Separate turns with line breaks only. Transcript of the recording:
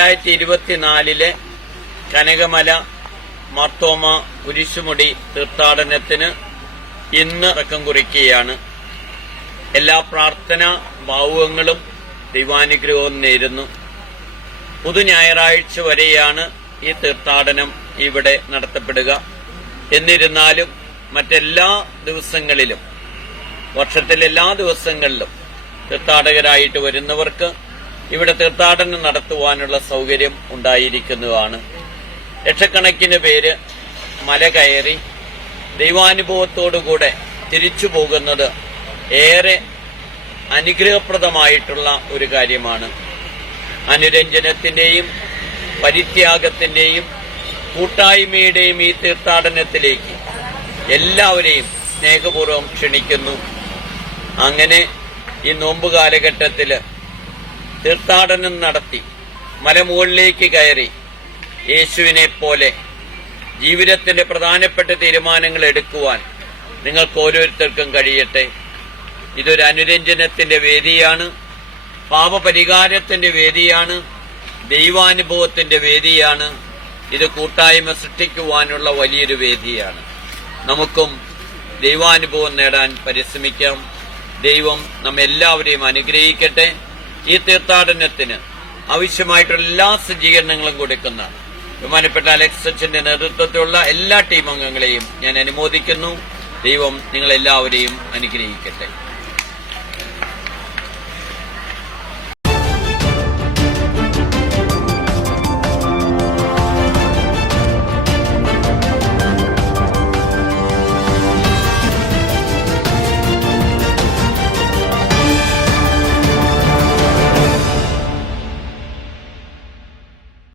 രണ്ടായിരത്തി ഇരുപത്തിനാലിലെ കനകമല മാർത്തോമ കുരിശുമുടി തീർത്ഥാടനത്തിന് ഇന്ന് ഇറക്കം കുറിക്കുകയാണ്. എല്ലാ പ്രാർത്ഥന ഭാവുകങ്ങളും ദൈവാനുഗ്രഹവും നേരുന്നു. പുതു ഞായറാഴ്ച വരെയാണ് ഈ തീർത്ഥാടനം ഇവിടെ നടത്തപ്പെടുക. എന്നിരുന്നാലും മറ്റെല്ലാ ദിവസങ്ങളിലും വർഷത്തിലെ എല്ലാ ദിവസങ്ങളിലും തീർത്ഥാടകരായിട്ട് വരുന്നവർക്ക് ഇവിടെ തീർത്ഥാടനം നടത്തുവാനുള്ള സൗകര്യം ഉണ്ടായിരിക്കുന്നതാണ്. ലക്ഷക്കണക്കിന് പേര് മല കയറി ദൈവാനുഭവത്തോടുകൂടെ തിരിച്ചു പോകുന്നത് ഏറെ അനുഗ്രഹപ്രദമായിട്ടുള്ള ഒരു കാര്യമാണ്. അനുരഞ്ജനത്തിന്റെയും പരിത്യാഗത്തിന്റെയും കൂട്ടായ്മയുടെയും ഈ തീർത്ഥാടനത്തിലേക്ക് എല്ലാവരെയും സ്നേഹപൂർവം ക്ഷണിക്കുന്നു. അങ്ങനെ ഈ നോമ്പ് കാലഘട്ടത്തിൽ തീർത്ഥാടനം നടത്തി. മലമുകളിലേക്ക് കയറി. യേശുവിനെ പോലെ ജീവിതത്തിന്റെ പ്രധാനപ്പെട്ട തീരുമാനങ്ങൾ എടുക്കുവാൻ നിങ്ങൾക്ക് ഓരോരുത്തർക്കും കഴിയട്ടെ. ഇതൊരു അനുരഞ്ജനത്തിന്റെ വേദിയാണ്. പാപപരിഹാരത്തിന്റെ വേദിയാണ്. ദൈവാനുഭവത്തിന്റെ വേദിയാണ്. ഇത് കൂട്ടായ്മ സൃഷ്ടിക്കുവാനുള്ള വലിയൊരു വേദിയാണ്. നമുക്കും ദൈവാനുഭവം നേടാൻ പരിശ്രമിക്കാം. ദൈവം നമ്മെല്ലാവരെയും അനുഗ്രഹിക്കട്ടെ. ഈ തീർത്ഥാടനത്തിന് ആവശ്യമായിട്ടുള്ള എല്ലാ സജ്ജീകരണങ്ങളും കൊടുക്കുന്ന ബഹുമാനപ്പെട്ട അലക്സ് സച്ചിന്റെ നേതൃത്വത്തിലുള്ള എല്ലാ ടീം അംഗങ്ങളെയും ഞാൻ അനുമോദിക്കുന്നു. ദൈവം നിങ്ങളെല്ലാവരെയും അനുഗ്രഹിക്കട്ടെ.